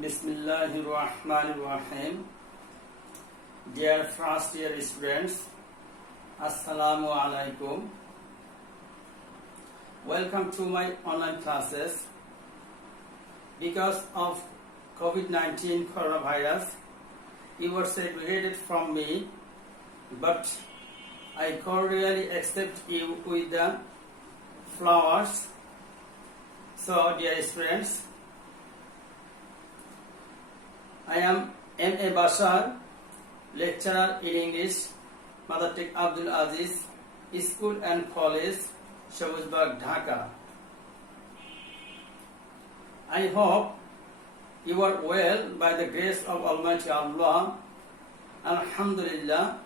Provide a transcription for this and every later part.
Bismillahirrahmanirrahim. Dear first year students, Assalamu alaikum. Welcome to my online classes. Because of COVID-19 coronavirus, you were separated from me, but I cordially accept you with the flowers. So, dear students, I am M.A. Bashar, lecturer in English, Madatik Abdul Aziz, School and College, Shabuzbag, Dhaka. I hope you are well by the grace of Almighty Allah. Alhamdulillah,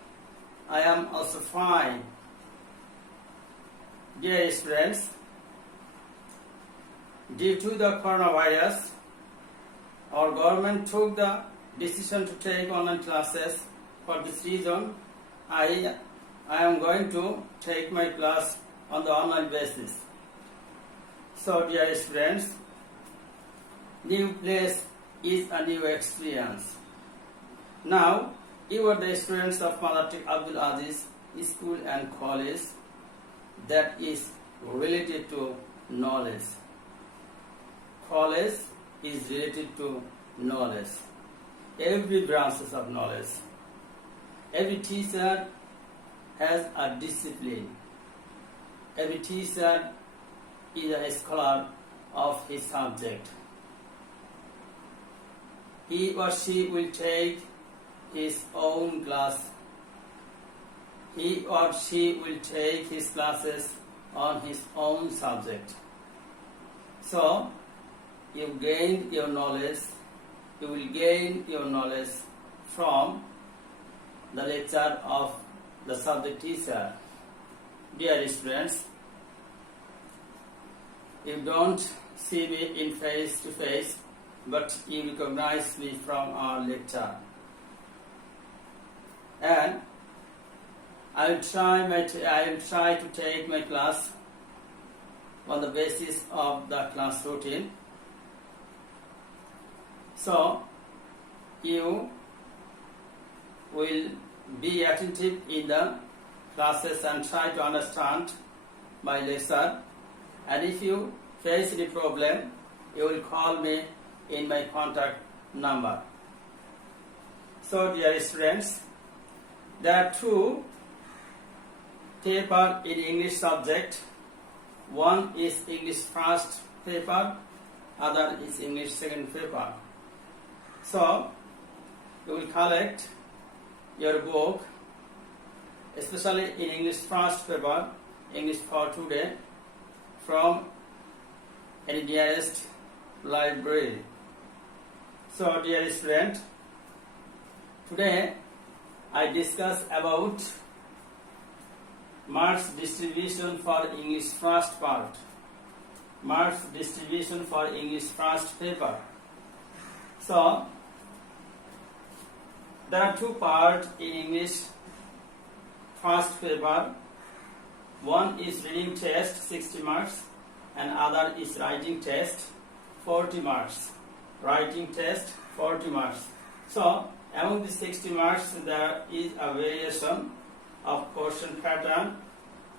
I am also fine. Dear friends, due to the coronavirus, our government took the decision to take online classes. For this reason, I am going to take my class on the online basis. So, dear friends, new place is a new experience. Now, you are the students of Madatik Abdul Aziz School and College that is related to knowledge. College is related to knowledge. Every branches of knowledge. Every teacher has a discipline. Every teacher is a scholar of his subject. He or she will take his own class. He or she will take his classes on his own subject. So, you gain your knowledge, you will gain your knowledge from the lecture of the subject teacher. Dear students, you don't see me in face to face, but you recognize me from our lecture. And I will try to take my class on the basis of the class routine. So, you will be attentive in the classes and try to understand my lecture. And if you face any problem, you will call me in my contact number. So, dear students, there are two papers in English subject. One is English first paper, other is English second paper. So, you will collect your book, especially in English first paper, English for today, from any nearest library. So, dear student, today I discuss about marks distribution for English first part, marks distribution for English first paper. So, there are two parts in English first paper. One is reading test, 60 marks, and other is writing test, 40 marks. Writing test, 40 marks. So, among the 60 marks, there is a variation of question pattern.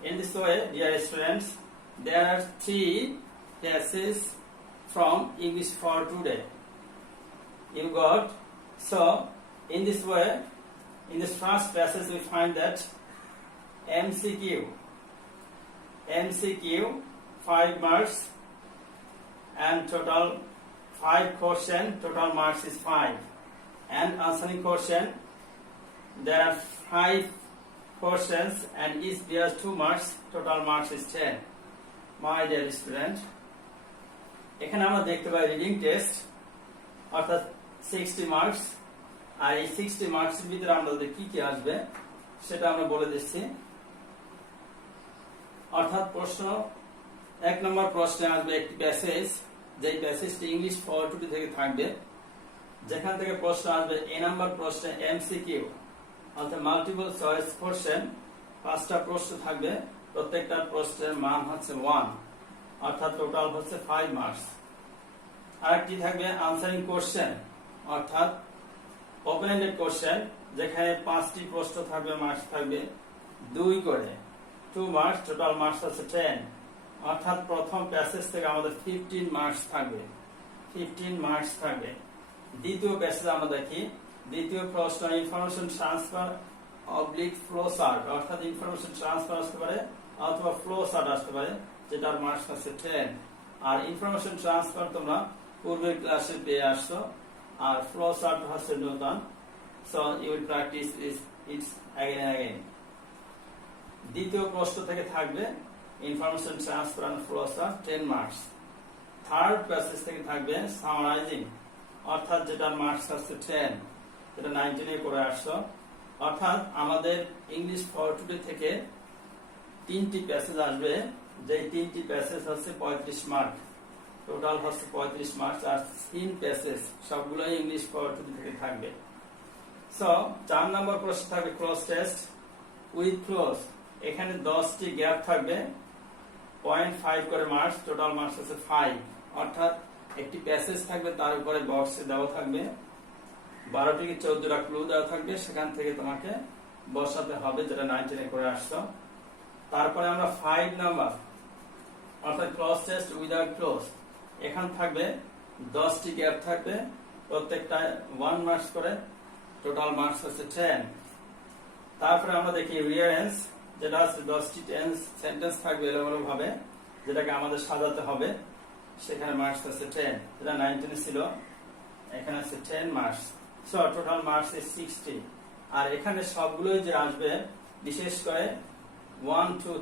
In this way, dear students, there are three passages from English for today. You got. So, in this way, in this first passage, we find that MCQ, 5 marks, and total 5 question, total marks is 5. And answering question, there are 5 questions, and each bears 2 marks, total marks is 10. My dear student, এখানে আমরা দেখতে পাই reading test অর্থাৎ 60 marks, আর এই 60 মার্কসের ভিতরে আমাদের কি কি আসবে সেটা আমরা বলে দিচ্ছি। অর্থাৎ প্রশ্ন 1 নম্বর প্রশ্নে আসবে একটি প্যাসেজ, যেই প্যাসেজটি ইংলিশ ফর টুডে থেকে থাকবে, যেখান থেকে প্রশ্ন আসবে এ নাম্বার প্রশ্নে এমসিকিউ অর্থাৎ মাল্টিপল চয়েস কোশ্চেন। 5টা প্রশ্ন থাকবে, প্রত্যেকটা প্রশ্নের মান হচ্ছে 1, অর্থাৎ টোটাল হচ্ছে 5 মার্কস। আরেকটি থাকবে আনসারিং কোশ্চেন, অর্থাৎ ওপেন এন্ডেড কোশ্চেন, যেখানে 5টি প্রশ্ন থাকবে, মার্কস থাকবে 2 করে, 2 মার্কস, টোটাল মার্কস আছে 10। অর্থাৎ প্রথম প্যাসেজ থেকে আমাদের 15 মার্কস থাকবে, 15 মার্কস থাকবে। দ্বিতীয় প্যাসেজ আমরা দেখি, দ্বিতীয় প্রশ্ন information transfer oblique flow chart, অর্থাৎ ইনফরমেশন ট্রান্সফার আসতে পারে অথবা ফ্লো চার্ট আসতে পারে, যেটার মার্কস আছে 10। আর ইনফরমেশন ট্রান্সফার তোমরা পূর্বের ক্লাসে পেয়ে আসছো, আর ফ্লো চার্ট হচ্ছে নতুন, so you will practice its again and again. দ্বিতীয় প্রশ্ন থেকে থাকবে information transfer and flow chart 10 marks. Third passage থেকে থাকবে সামারাইজিং, অর্থাৎ যেটার মার্কস আছে 10, যেটা 19 করে আসছো। অর্থাৎ আমাদের ইংলিশ ফর টুডে থেকে 3টি প্যাসেজ আসবে, যে 3টি প্যাসেজ হচ্ছে 35 মার্ক, টোটাল হচ্ছে 35 মার্কস। আর 3 প্যাসেজ সবগুলো ইংলিশ ফর টুডে থেকে থাকবে। সো 4 নম্বর প্রশ্ন থাকবে ক্লোজ টেস্ট উইথ ক্লোজ, এখানে 10টি গ্যাপ থাকবে, 0.5 করে মার্কস, টোটাল মার্কস আছে 5। অর্থাৎ একটি প্যাসেজ থাকবে, তার উপরে বক্সে দেওয়া থাকবে 12 থেকে 14টা ক্লু দেওয়া থাকবে, সেখান থেকে তোমাকে বসাতে হবে, যেটা 19 করে আসছো। তারপরে আমরা 5 নাম্বার, অর্থাৎ ক্লোজ টেস্ট উইদাউট ক্লোজ, এখান থাকবে 10টি গ্যাপ থাকবে, প্রত্যেকটা 1 মার্কস করে, টোটাল মার্কস হচ্ছে 10। তারপরে আমরা দেখি রিয়ারেন্স, যেটা আছে 10টি সেন্টেন্স থাকবে এলোমেলো ভাবে, যেটাকে আমাদের সাজাতে হবে, সেখানে মার্কস আছে 10, যেটা 19 ছিল, এখানে আছে 10 marks. So total marks is 60। আর এখানে সবগুলোই যে আসবে, বিশেষ করে 1 2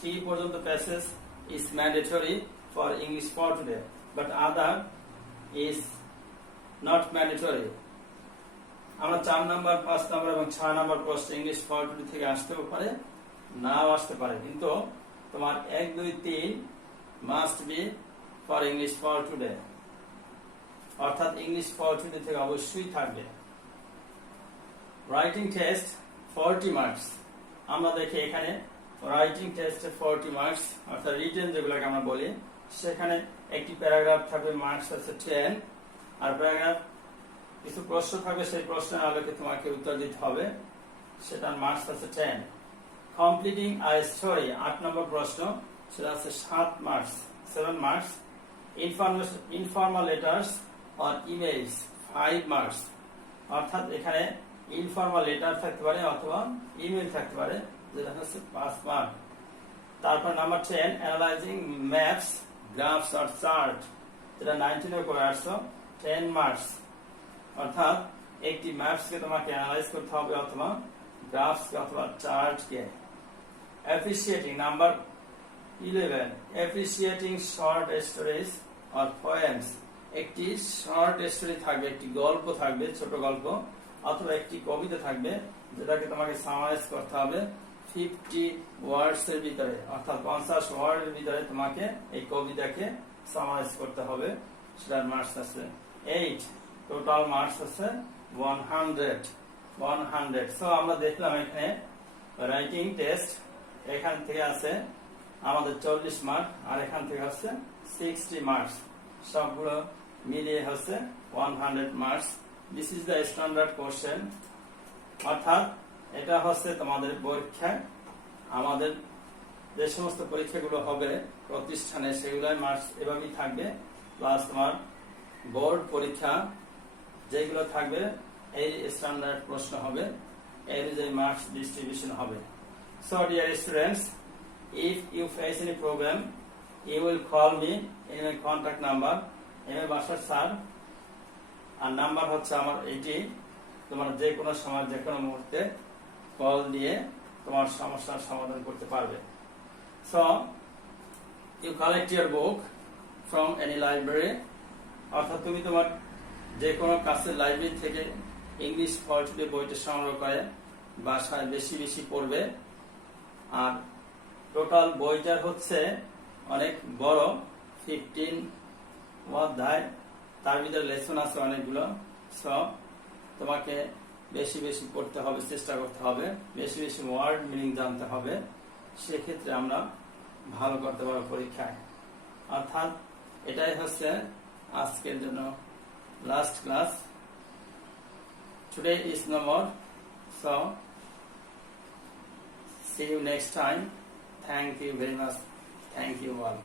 3 পর্যন্ত passage is mandatory for English for today, but other is not mandatory. আমরা 4 নাম্বার, 5 নাম্বার এবং 6 নাম্বার প্রশ্ন ইংলিশ ফর টুডে থেকে আসতেও পারে, নাও আসতে পারে, কিন্তু তোমার 1 2 3 must be for English for today, অর্থাৎ ইংলিশ ফর টুডে থেকে অবশ্যই থাকবে। রাইটিং টেস্ট 40 মার্কস, আমরা দেখি এখানে রাইটিং টেস্টে 40 মার্কস, অর্থাৎ রিটেন যেগুলোকে আমরা বলি, সেখানে একটি প্যারাগ্রাফ থাকবে, মার্কস আছে 10। আর প্যারাগ্রাফ কিছু প্রশ্ন থাকবে, সেই প্রশ্নের আলোকে তোমাকে উত্তর দিতে হবে, সেটার মার্কস আছে 10। কমপ্লিটিং আ স্টোরি 8 নম্বর প্রশ্ন, সেটা আছে 7 marks, 7 marks. Informal letters or emails 5 marks, অর্থাৎ এখানে ইনফর্মাল লেটার থাকতে পারে অথবা ইমেইল থাকতে পারে, যেটা হচ্ছে 5 মার্ক। তারপর number 10 analysing maps graphs or chart, যেটা 19 করে আসছো, 10 মার্কস। অর্থাৎ একটি ম্যাপসকে তোমাকে অ্যানালাইজ করতে হবে অথবা গ্রাফসকে অথবা চার্টকে। Appreciating number 11 appreciating short stories or poems, একটি শর্ট স্টোরি থাকবে, একটি গল্প থাকবে, ছোট গল্প অথবা একটি কবিতা থাকবে, যেটাকে তোমাকে সামারাইজ করতে হবে 50 ওয়ার্ডস এর ভিতরে, অর্থাৎ 50 ওয়ার্ডের ভিতরে তোমাকে এই কবিতাকে সামারাইজ করতে হবে, সেটার মার্কস আছে 8, টোটাল মার্কস আছে 100। সো আমরা দেখলাম এখানে রাইটিং টেস্ট, এখান থেকে আছে আমাদের 40 মার্ক, আর এখান থেকে হচ্ছে 60 মার্কস, সবগুলো মিলিয়ে হচ্ছে 100 marks. This is the standard question, অর্থাৎ এটা হচ্ছে তোমাদের পরীক্ষা, আমাদের যে সমস্ত পরীক্ষাগুলো হবে প্রতিষ্ঠানে, সেগুলোর মার্কস এভাবেই থাকবে, প্লাস তোমার বোর্ড পরীক্ষা যেগুলো থাকবে এই স্ট্যান্ডার্ড প্রশ্ন হবে, এই অনুযায়ী মার্কস ডিস্ট্রিবিউশন হবে। So dear students, if you face any problem, you will call me in my contact number, বাসার স্যার, আর নাম্বার হচ্ছে আমার এটি, তোমার যে কোনো সময় যে কোনো মুহূর্তে কল দিয়ে তোমার সমস্যার সমাধান করতে পারবে। So you collect your book from any library, অর্থাৎ তুমি তোমার যে কোনো কাছের লাইব্রেরি থেকে ইংলিশ ফর টুডে বইটা সংগ্রহ করে বাসায় বেশি বেশি পড়বে। আর টোটাল বইটার হচ্ছে অনেক বড়, 15 অধ্যায়, তার ভিতরে লেসন আছে অনেকগুলো। সব তোমাকে বেশি বেশি পড়তে হবে, চেষ্টা করতে হবে, বেশি বেশি ওয়ার্ড মিনিং জানতে হবে, সেক্ষেত্রে আমরা ভালো করতে পারবো পরীক্ষায়। অর্থাৎ এটাই হচ্ছে আজকের জন্য last class. Today is no more, so see you next time. Thank you very much. Thank you all.